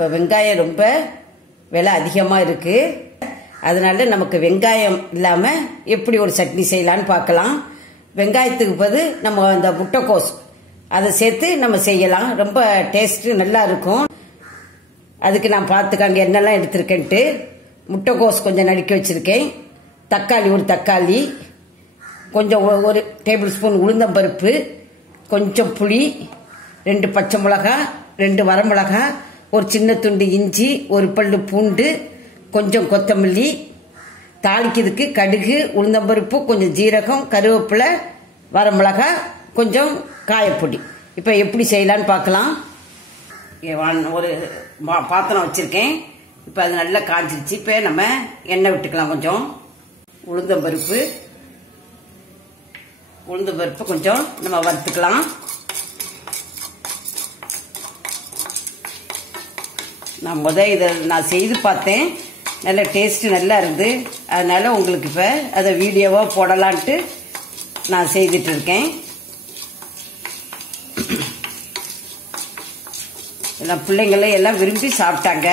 இப்போ வெங்காயம் ரொம்ப விலை அதிகமாக இருக்கு. அதனால நமக்கு வெங்காயம் இல்லாமல் எப்படி ஒரு சட்னி செய்யலான்னு பார்க்கலாம். வெங்காயத்துக்கு பதில் நம்ம அந்த முட்டைக்கோஸ் அதை சேர்த்து நம்ம செய்யலாம். ரொம்ப டேஸ்ட்டு நல்லா இருக்கும். அதுக்கு நான் பார்த்துக்காங்க என்னெல்லாம் எடுத்திருக்கேன்ட்டு. முட்டைக்கோஸ் கொஞ்சம் நறுக்கி வச்சிருக்கேன். தக்காளி ஒரு தக்காளி, கொஞ்சம் ஒரு டேபிள் ஸ்பூன் உளுந்தம்பருப்பு, கொஞ்சம் புளி, 2 பச்சை மிளகாய், 2 வரமிளகாய், ஒரு சின்ன துண்டு இஞ்சி, ஒரு பல்லு பூண்டு, கொஞ்சம் கொத்தமல்லி, தாளிக்கிறதுக்கு கடுகு, உளுந்தம்பருப்பு, கொஞ்சம் ஜீரகம், கருவேப்பிலை, வரமிளகாய், கொஞ்சம் காயப்பொடி. இப்போ எப்படி செய்யலான்னு பார்க்கலாம். ஒரு பாத்திரம் வச்சிருக்கேன். இப்போ அது நல்லா காய்ச்சிருச்சு. இப்போ நம்ம எண்ணெய் விட்டுக்கலாம். கொஞ்சம் உளுந்தம்பருப்பு கொஞ்சம் நம்ம வறுத்துக்கலாம். நான் இதை நான் செய்து பார்த்தேன். நல்ல டேஸ்ட் நல்லா இருந்து. அதனால உங்களுக்கு இப்போ அதை வீடியோவா போடலான்ட்டு நான் செய்துட்டு இருக்கேன். எல்லாம் பிள்ளைங்களும் எல்லாம் விரும்பி சாப்பிட்டாங்க.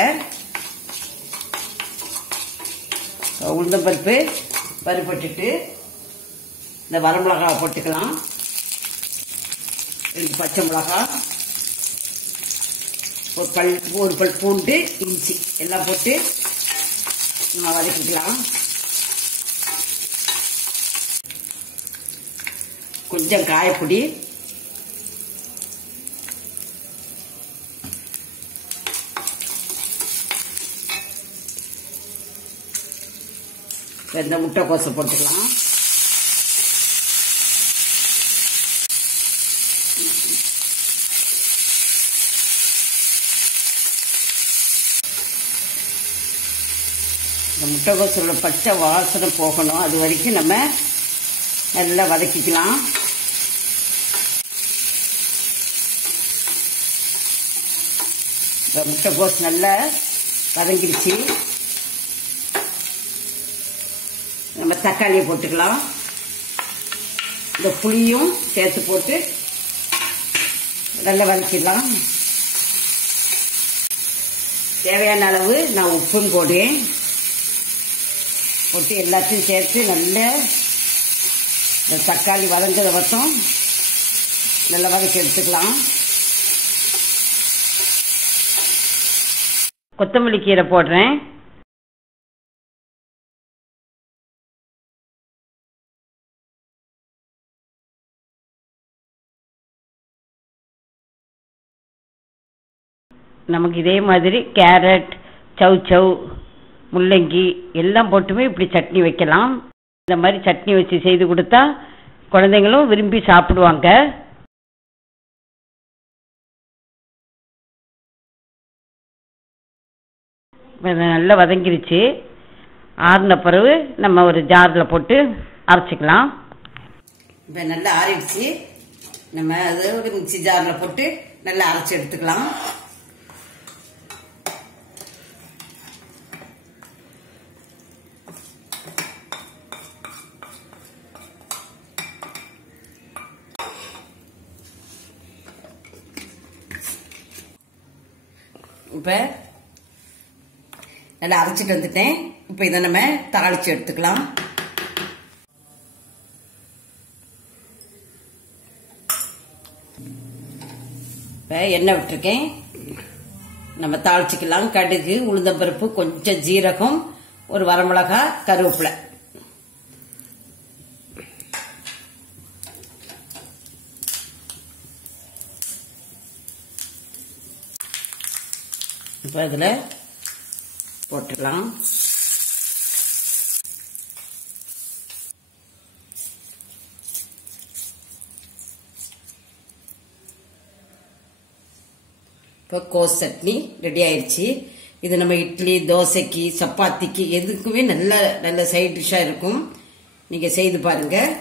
உளுந்தம்பருப்பு வறுபட்டுட்டு இந்த வரமிளகாவை போட்டுக்கலாம். 2 பச்சை மிளகாய், ஒரு பல் பூண்டு, இஞ்சி எல்லாம் போட்டு நம்ம வதக்கிக்கலாம். கொஞ்சம் காயப்பொடி, இந்த முட்டைக்கோசை போட்டுக்கலாம். இந்த முட்டைக்கோசோட பச்சை வாசனை போகணும். அது வரைக்கும் நம்ம நல்லா வதக்கிக்கலாம். இந்த முட்டைக்கோஸ் நல்லா வதங்கிடுச்சு. நம்ம தக்காளியை போட்டுக்கலாம். இந்த புளியும் சேர்த்து போட்டு நல்லா வதக்கிடலாம். தேவையான அளவு நான் உப்பும் போடுவேன். போட்டு எல்லாத்தையும் சேர்த்து நல்லா இந்த தக்காளி வதங்குறத மட்டும் நல்லா வதக்கி எடுத்துக்கலாம். கொத்தமல்லி கீரை போடுறேன். நமக்கு இதே மாதிரி கேரட், சௌச்சௌ, முள்ளங்கி எல்லாம் போட்டுமே இப்படி சட்னி வைக்கலாம். இந்த மாதிரி சட்னி வச்சு செய்து கொடுத்தா குழந்தைங்களும் விரும்பி சாப்பிடுவாங்க. நல்லா வதங்கிருச்சு. ஆறின பிறகு நம்ம ஒரு ஜாரில் போட்டு அரைச்சிக்கலாம். இப்போ நல்லா ஆறிடுச்சு. நம்ம அது ஒரு மிக்சி ஜாரில் போட்டு நல்லா அரைச்சி எடுத்துக்கலாம். இப்போ நல்லா அரைச்சிட்டு வந்துட்டேன். இப்போ இதை நம்ம தாளிச்சு எடுத்துக்கலாம். இப்போ எண்ணெய் விட்டுருக்கேன். நம்ம தாளிச்சுக்கலாம். கடுகு, உளுந்தம்பருப்பு, கொஞ்சம் ஜீரகம், ஒரு வரமிளகாய், கருவேப்பிலை. இப்போ இதில் போட்டுக்கலாம். இப்போ கோஸ் சட்னி ரெடி ஆயிடுச்சு. இது நம்ம இட்லி, தோசைக்கு, சப்பாத்திக்கு எதுக்குமே நல்ல நல்ல சைட் டிஷ்ஷாக இருக்கும். நீங்கள் செய்து பாருங்கள்.